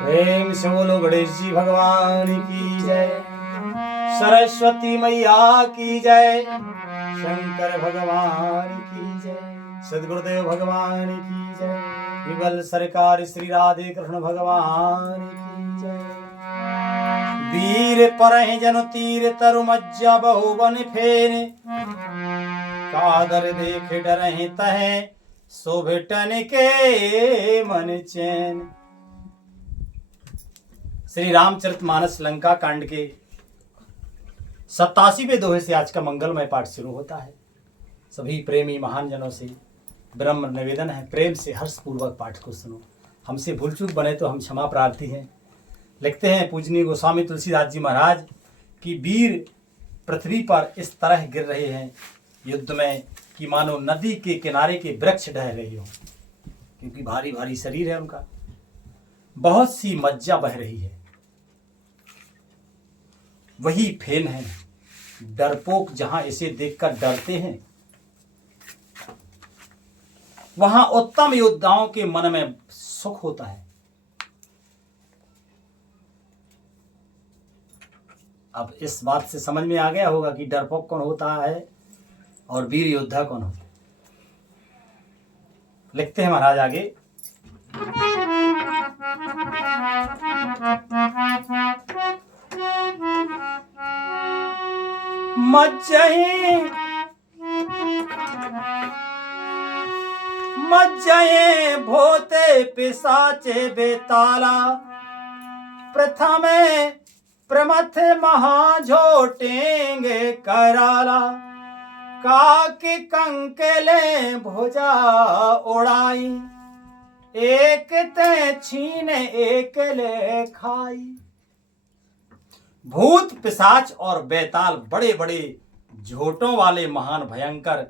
प्रेम से बोलो गणेश जी भगवान की जय, सरस्वती मैया की जय, शंकर भगवान की जय, सदगुरुदेव भगवान की जय, विमल सरकार श्री राधे कृष्ण भगवान की जय। वीर परहि जनु तीर तरु मज्जा बहुवन फेन, कादर देख डरहि तहे शोभिटन के मन चैन। श्री रामचरितमानस लंका कांड के 87वें दोहे से आज का मंगलमय पाठ शुरू होता है। सभी प्रेमी महान जनों से ब्रह्म निवेदन है, प्रेम से हर्षपूर्वक पाठ को सुनो। हमसे भूल चूक बने तो हम क्षमा प्रार्थी हैं। लिखते हैं पूजनीय गोस्वामी तुलसीदास जी महाराज कि वीर पृथ्वी पर इस तरह गिर रहे हैं युद्ध में कि मानो नदी के किनारे के वृक्ष ढह रहे हो, क्योंकि भारी भारी शरीर है उनका, बहुत सी मज्जा बह रही है। वही फेन है, डरपोक जहां इसे देखकर डरते हैं, वहां उत्तम योद्धाओं के मन में सुख होता है। अब इस बात से समझ में आ गया होगा कि डरपोक कौन होता है और वीर योद्धा कौन होता है। लिखते हैं महाराज आगे, मज्जये भोते पिसाचे बेताला, प्रथमे प्रमथे महाझोटेंगे कराला, काकी कंकेले भुजा उड़ाई, एक ते छीन एक ले खाई। भूत पिशाच और बेताल बड़े बड़े झोटों वाले महान भयंकर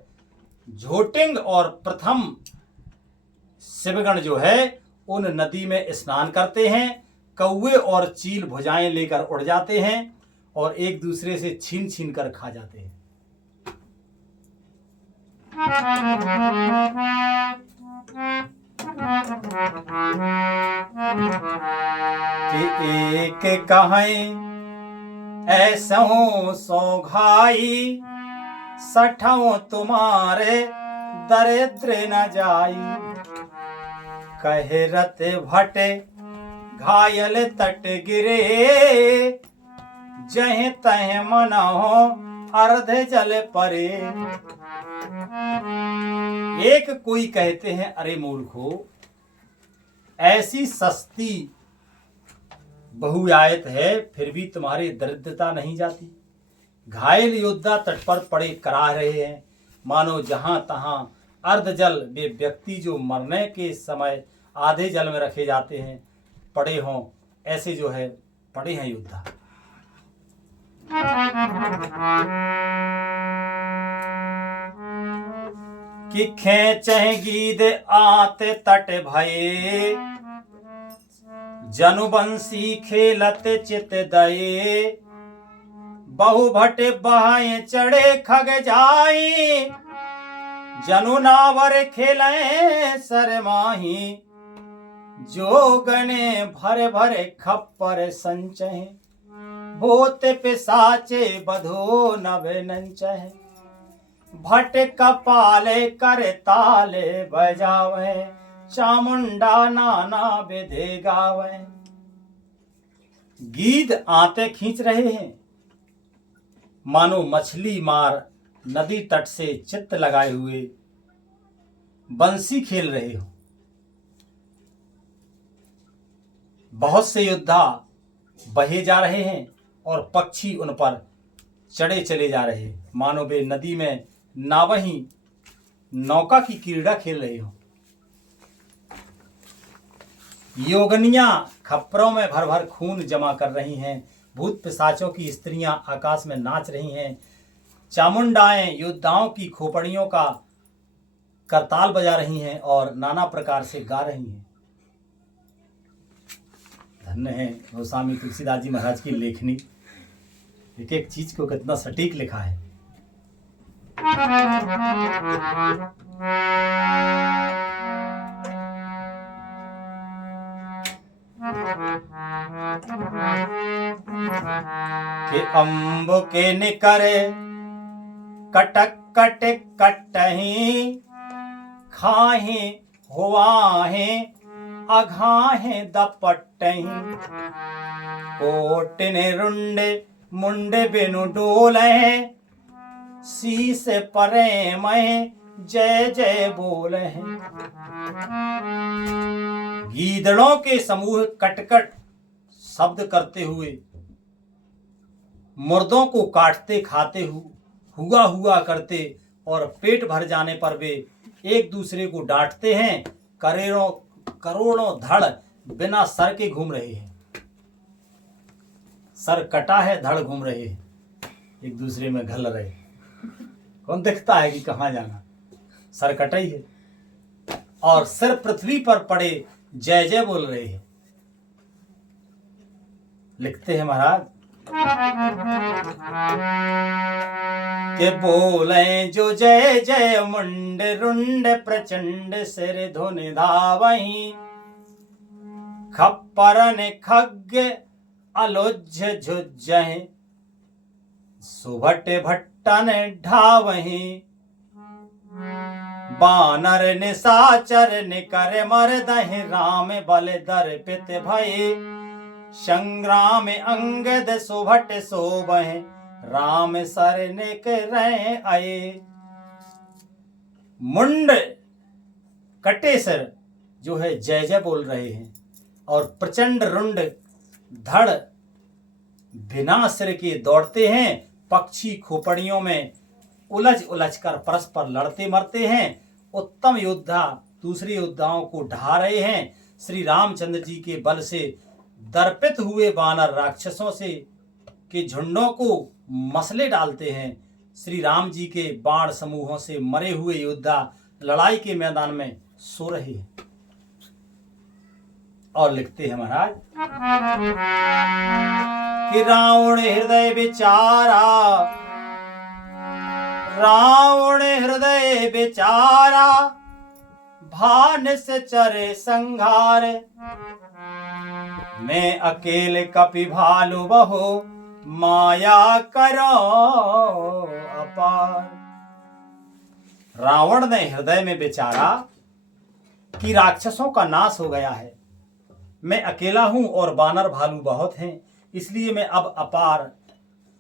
झोटिंग और प्रथम शिवगण जो है उन नदी में स्नान करते हैं। कौवे और चील भुजाएं लेकर उड़ जाते हैं और एक दूसरे से छीन छीन कर खा जाते हैं। कि एक कहें ऐसों सौघाई, सठों तुम्हारे दरिद्र न जाई, कहे रत भटे घायल तट गिरे, जह तह मनहो अर्ध जल परे। एक कोई कहते हैं अरे मूर्खो, ऐसी सस्ती बहुआयत है फिर भी तुम्हारी दरिद्रता नहीं जाती। घायल योद्धा तट पर पड़े कराह रहे हैं, मानो जहां तहां अर्ध जल, वे व्यक्ति जो मरने के समय आधे जल में रखे जाते हैं पड़े हों, ऐसे जो है पड़े हैं योद्धा। कि खेचह गीद आते तट भये, जनुबंसी खेलत चित दये, बहु भटे बहाए चढ़े खग जाई, जनु नावर खेलें सरमाही, जो गने भरे भरे खप्पर संचहे, भूत पिसाचे बधो नभ नंचहे, भट कपाले कर ताले बजावे, चामुंडा नाना विधे गावे। गीध आते खींच रहे हैं, मानो मछली मार नदी तट से चित्त लगाए हुए बंसी खेल रहे हो। बहुत से योद्धा बहे जा रहे हैं और पक्षी उन पर चढ़े चले जा रहे हैं, मानो वे नदी में नावही नौका की क्रीड़ा खेल रहे हो। योगनियां खप्परों में भर भर खून जमा कर रही हैं, भूत पिशाचों की स्त्रियां आकाश में नाच रही हैं, चामुंडाएं योद्धाओं की खोपड़ियों का करताल बजा रही हैं और नाना प्रकार से गा रही हैं। धन्य है गोस्वामी तुलसीदास जी महाराज की लेखनी, एक एक चीज को कितना सटीक लिखा है। कि अम्ब के निकर कटक कटक कटही खाहे हुआहे अघाहे दपटही कोटिने रुंडे मुंडे बिनु डोले शीस परे महे जय जय बोले। गीदड़ों के समूह कटकट शब्द करते हुए मुर्दों को काटते खाते हुआ हुआ करते और पेट भर जाने पर वे एक दूसरे को डांटते हैं। करोड़ों धड़ बिना सर के घूम रहे हैं। सर कटा है, धड़ घूम रहे हैं, एक दूसरे में घल रहे। कौन देखता है कि कहां जाना, सर कटा ही है और सिर पृथ्वी पर पड़े जय जय बोल रहे हैं। लिखते हैं महाराज के बोले जो जय जय मुंड रुंड प्रचंड सिर धुन धावही खप्परन खग्ग अलोझ झुज्जहि सुभट भट्टन ढावही बानर निशाचर निकर मरदहि राम बल दर्पित भये संग्राम अंगद सुभट शोभहि राम सर निकरै आए। मुंड कटे सिर जो है जय जय बोल रहे हैं और प्रचंड रुंड धड़ बिना सिर के दौड़ते हैं। पक्षी खोपड़ियों में उलझ उलझ कर परस्पर लड़ते मरते हैं। उत्तम योद्धा दूसरे योद्धाओं को ढा रहे हैं। श्री रामचंद्र जी के बल से दर्पित हुए बानर राक्षसों से के झुंडों को मसले डालते हैं। श्री राम जी के बाण समूहों से मरे हुए योद्धा लड़ाई के मैदान में सो रहे हैं। और लिखते हैं महाराज कि रावण हृदय बेचारा रावण हृदय बेचारा भान से चरे संघार मैं अकेले कपि भालु बहो माया करो अपार। रावण ने हृदय में बेचारा कि राक्षसों का नाश हो गया है, मैं अकेला हूं और बानर भालू बहुत हैं, इसलिए मैं अब अपार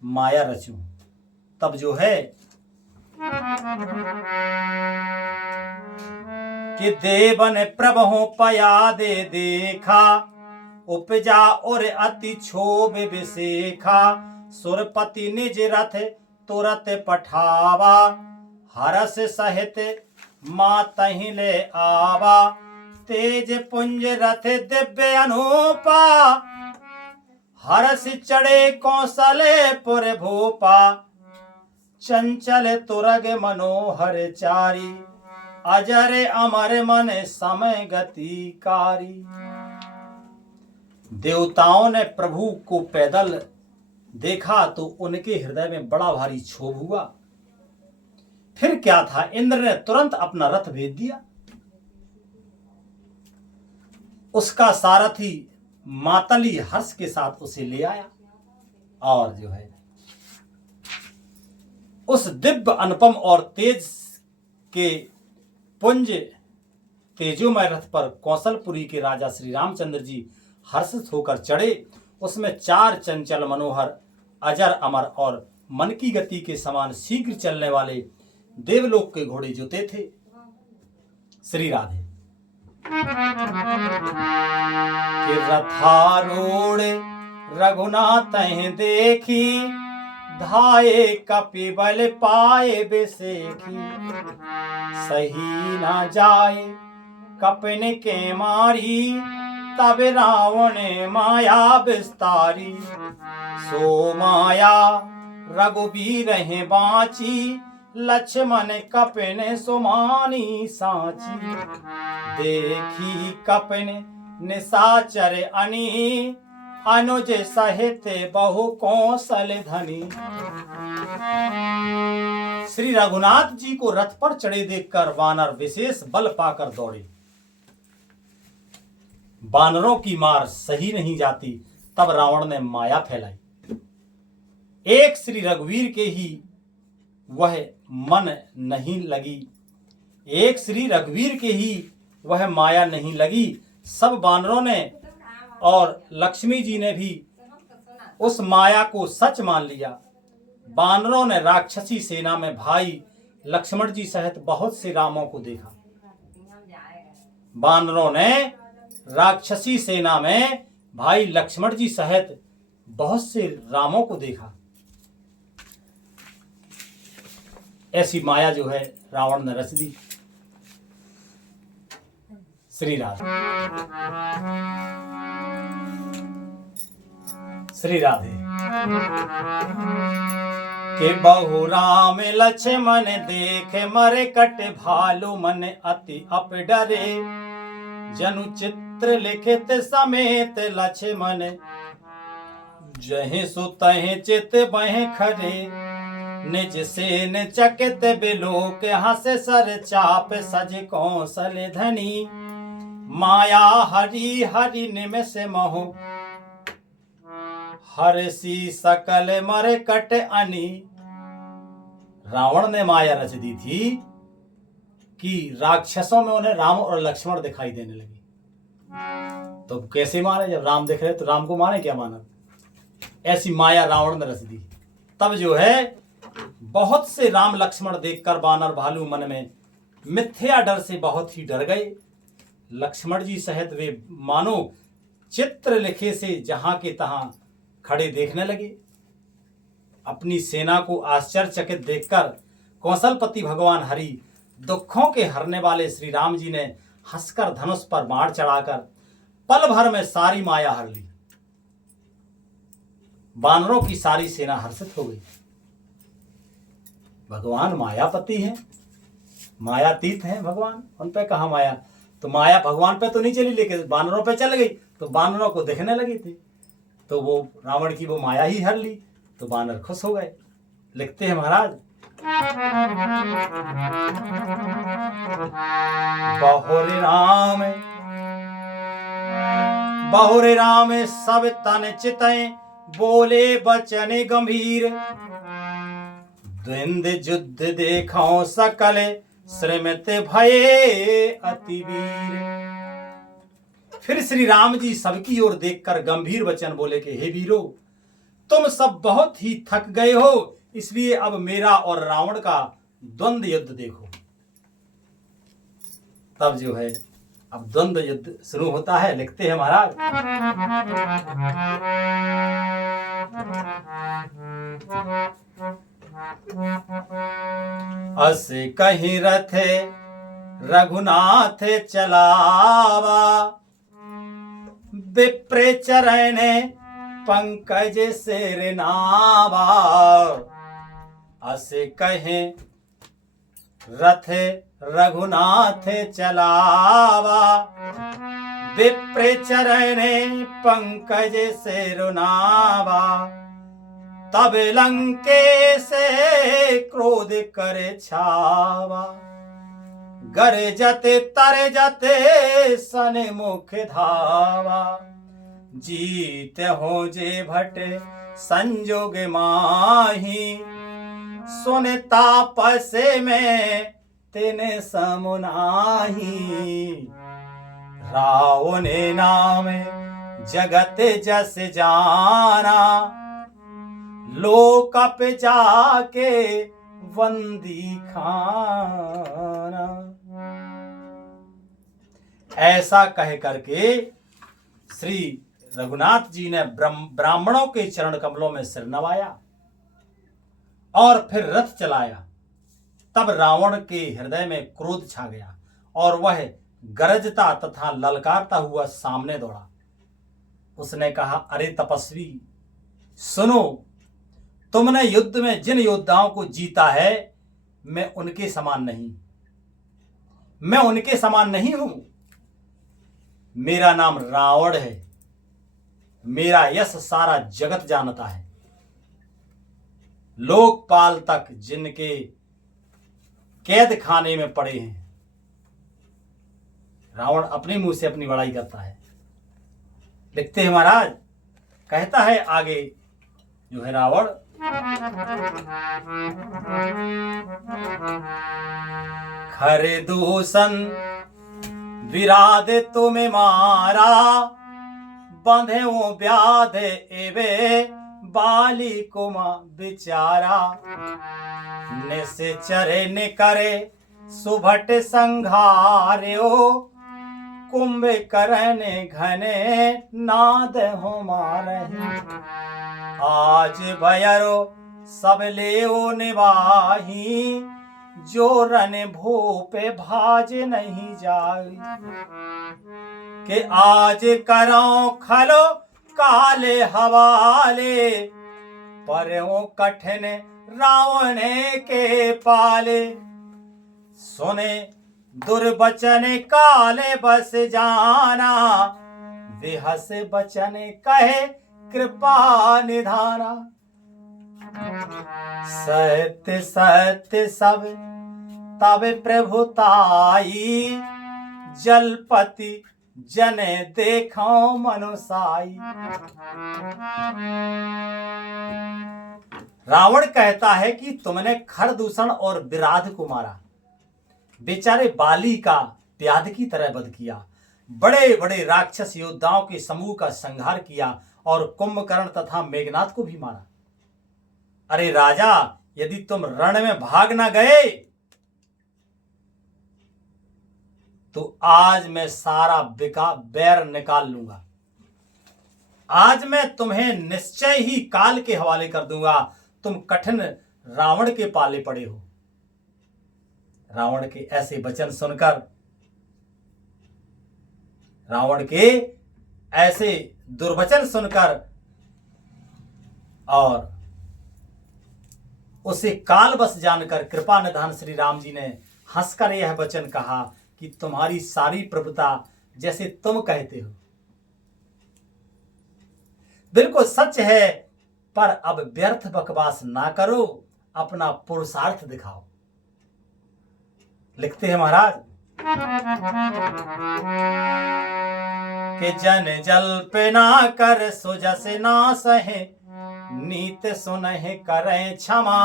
माया रचूं। तब जो है कि देवन प्रभु पया दे देखा उपजा और अति क्षोभ विशेखा सुरपति निज रथ तुरत पठावा हरस सहित मातहि ले आवा तेज पुंज रथ दिव्य अनूपा हरस चढ़े कौशले पुर भूपा चंचल तुरग मनोहर चारी अजर अमर मन समय गतिकारी। देवताओं ने प्रभु को पैदल देखा तो उनके हृदय में बड़ा भारी क्षोभ हुआ। फिर क्या था, इंद्र ने तुरंत अपना रथ भेज दिया। उसका सारथी मातली हर्ष के साथ उसे ले आया और जो है उस दिव्य अनुपम और तेज के पुंज तेजोमय रथ पर कौशलपुरी के राजा श्री रामचंद्र जी हर्षित होकर चढ़े। उसमें 4 चंचल मनोहर अजर अमर और मन की गति के समान शीघ्र चलने वाले देवलोक के घोड़े जोते थे। श्री राधे कि रथारूढ़ रघुनाथ देखी धाये कपि बल पाए बेसेखी सही ना जाए कपिन के मारी तब रावण माया विस्तारी सो माया रघुबीर हैं बाची लक्ष्मण कपिन सुमानी साची देखी कपिन निशाचर अनी अनुज सहित बहु कौशल धनी। श्री रघुनाथ जी को रथ पर चढ़े देखकर वानर विशेष बल पाकर दौड़े। बानरों की मार सही नहीं जाती, तब रावण ने माया फैलाई। एक श्री रघुवीर के ही वह मन नहीं लगी, एक श्री रघुवीर के ही वह माया नहीं लगी। सब बानरों ने और लक्ष्मी जी ने भी उस माया को सच मान लिया। बानरों ने राक्षसी सेना में भाई लक्ष्मण जी सहित बहुत से रामों को देखा। बानरों ने राक्षसी सेना में भाई लक्ष्मण जी सहित बहुत से रामों को देखा। ऐसी माया जो है रावण ने रच दी। श्री राधे। श्री राधे। के बहु राम लक्ष्मण देखे मरे कट भालू मन अति अप डरे। जनु चित्र लिखित समेत लक्ष्मण जहि सुतहि चित बहि खरे। निज सेन चकित बिलोक हस सर चाप सज कौशल धनी। माया हरि हरि निमिष मोह हरसी सकल मर कट अनी। रावण ने माया रच दी थी कि राक्षसों में उन्हें राम और लक्ष्मण दिखाई देने लगे। तो कैसे मारे? जब राम दिख रहे तो राम को मारे क्या माना? ऐसी माया रावण ने रच दी। तब जो है बहुत से राम लक्ष्मण देखकर बानर भालू मन में मिथ्या डर से बहुत ही डर गए। लक्ष्मण जी सहित वे मानो चित्र लिखे से जहां के तहां खड़े देखने लगे। अपनी सेना को आश्चर्यचकित देखकर कौशलपति भगवान हरि दुखों के हरने वाले श्री राम जी ने हंसकर धनुष पर बाण चढ़ाकर पल भर में सारी माया हर ली। बानरों की सारी सेना हर्षित हो गई। भगवान मायापति हैं, मायातीत हैं भगवान, उन पे कहा माया। तो माया भगवान पे तो नहीं चली, लेकिन बानरों पे चल गई। तो बानरों को दिखने लगी थी, तो वो रावण की वो माया ही हर ली। तो बानर खुश हो गए। लिखते हैं महाराज, बहुरे राम सब तन चितय बोले बचन गंभीर। द्वंद युद्ध देखो सकल श्रमित भये अति वीर। फिर श्री राम जी सबकी ओर देखकर गंभीर वचन बोले कि हे वीरो, तुम सब बहुत ही थक गए हो, इसलिए अब मेरा और रावण का द्वंद युद्ध देखो। तब जो है अब द्वंद युद्ध शुरू होता है। लिखते हैं महाराज, अस कहीं रथ रघुनाथ चलावा। विप्र चरण पंकज सिर नावा। अस कहीं रथ रघुनाथ चलावा। विप्र चरण पंकज सिर नावा। तब लंके से क्रोध करे छावा। गरजते तरजते सन मुख धावा। जीत हो जे भट संजोग माही। सुन तापस में तिन समुनाही। रावण नाम जगत जस जाना। लोकप जाके बंदी खाना। ऐसा कह करके श्री रघुनाथ जी ने ब्राह्मणों के चरण कमलों में सिर नवाया और फिर रथ चलाया। तब रावण के हृदय में क्रोध छा गया और वह गरजता तथा ललकारता हुआ सामने दौड़ा। उसने कहा, अरे तपस्वी सुनो, तुमने युद्ध में जिन योद्धाओं को जीता है, मैं उनके समान नहीं हूं। मेरा नाम रावण है। मेरा यश सारा जगत जानता है। लोकपाल तक जिनके कैद खाने में पड़े हैं। रावण अपने मुंह से अपनी बड़ाई करता है। लिखते हैं महाराज, कहता है आगे जो है रावण, खरे दूषण विराध तुम्हें मारा, बंधे वो व्याध एवे बाली कुमा बिचारा, निश्चरे न करे सुभट संघार्यो, कुंभ करने घने नाद हो मारे, आज भयरो सब लेओ निवाही, जो रन भूपे भाज नहीं जाई, के आज करो खलो काले हवाले, पर्यों कठिन रावण के पाले, सुने दुर्बचन काले बस जाना, विहस बचन कहे कृपा निधाना, सत्य सत्य सब तब प्रभुताई, जलपति जन देखो मनुसाई। रावण कहता है कि तुमने खरदूषण और विराध को मारा, बेचारे बाली का व्याध की तरह वध किया, बड़े बड़े राक्षस योद्धाओं के समूह का संहार किया और कुंभकर्ण तथा मेघनाथ को भी मारा। अरे राजा, यदि तुम रण में भाग ना गए तो आज मैं सारा बैर निकाल लूंगा, आज मैं तुम्हें निश्चय ही काल के हवाले कर दूंगा, तुम कठिन रावण के पाले पड़े हो। रावण के ऐसे वचन सुनकर, रावण के ऐसे दुर्वचन सुनकर और उसे काल बस जानकर कृपा निधान श्री राम जी ने हंसकर यह वचन कहा कि तुम्हारी सारी प्रभुता जैसे तुम कहते हो बिल्कुल सच है, पर अब व्यर्थ बकवास ना करो, अपना पुरुषार्थ दिखाओ। लिखते हैं महाराज कि जन जल पे ना कर सुजस ना सहे, नीत सुनहि करें क्षमा,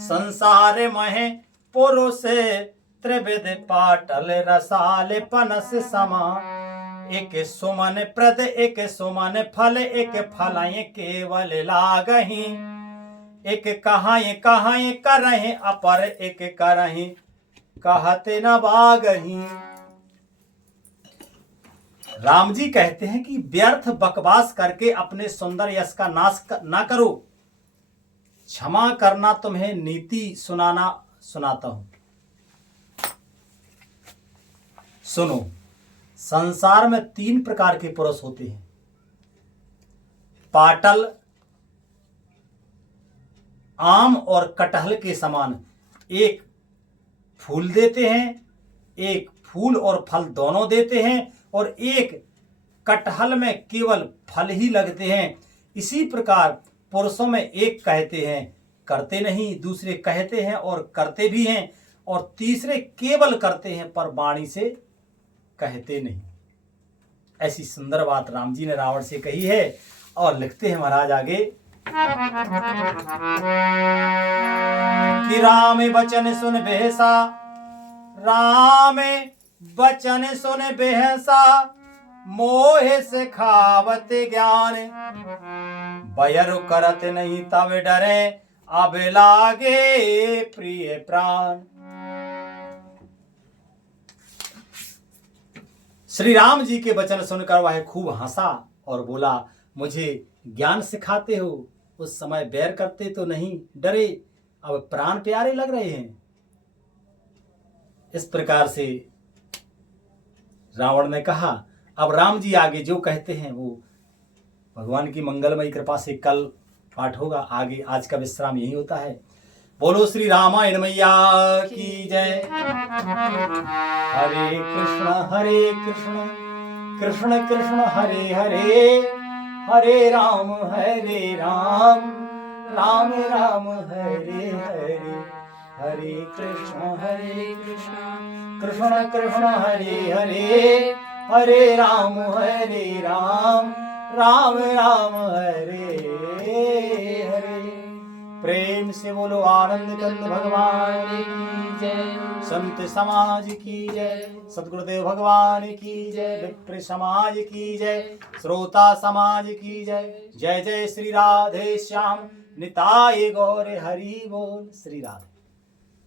संसार महे पुरुष त्रिविध पाटल रसाल पनस समा, एक सुमन प्रद एक सुमन फल, एक फल केवल लागही, एक कहाए कहाए करहि अपर, एक करहि कहते न बागही। राम जी कहते हैं कि व्यर्थ बकवास करके अपने सुंदर यश का नाश ना करो, क्षमा करना तुम्हें नीति सुनाता हूं। सुनो, संसार में 3 प्रकार के पुरुष होते हैं, पाटल, आम और कटहल के समान, एक फूल देते हैं, एक फूल और फल दोनों देते हैं, और एक कटहल में केवल फल ही लगते हैं। इसी प्रकार पुरुषों में एक कहते हैं करते नहीं, दूसरे कहते हैं और करते भी हैं, और तीसरे केवल करते हैं पर वाणी से कहते नहीं। ऐसी सुंदर बात राम जी ने रावण से कही है। और लिखते हैं महाराज आगे कि राम बचन सुन बेहसा, राम बचन सुन बेहसा, मोह से खावत ज्ञान, बयर करत नहीं तब डरे, अब लागे प्रिय प्राण। श्री राम जी के वचन सुनकर वह खूब हंसा और बोला, मुझे ज्ञान सिखाते हो, उस समय बैर करते तो नहीं डरे, अब प्राण प्यारे लग रहे हैं। इस प्रकार से रावण ने कहा। अब राम जी आगे जो कहते हैं वो भगवान की मंगलमयी कृपा से कल पाठ होगा। आगे आज का विश्राम यही होता है। बोलो श्री रामायण मैया की जय। हरे कृष्ण कृष्ण कृष्ण हरे हरे, हरे राम राम राम हरे हरे, हरे कृष्ण कृष्ण कृष्ण हरे हरे, हरे राम राम राम हरे हरे। प्रेम से बोलो आनंद कंद भगवान की जय, संत समाज की जय, सद्गुरुदेव भगवान की जय, विप्र समाज की जय, श्रोता समाज की जय। जय जय श्री राधे श्याम, निताय गौर हरि बोल। श्री राधे।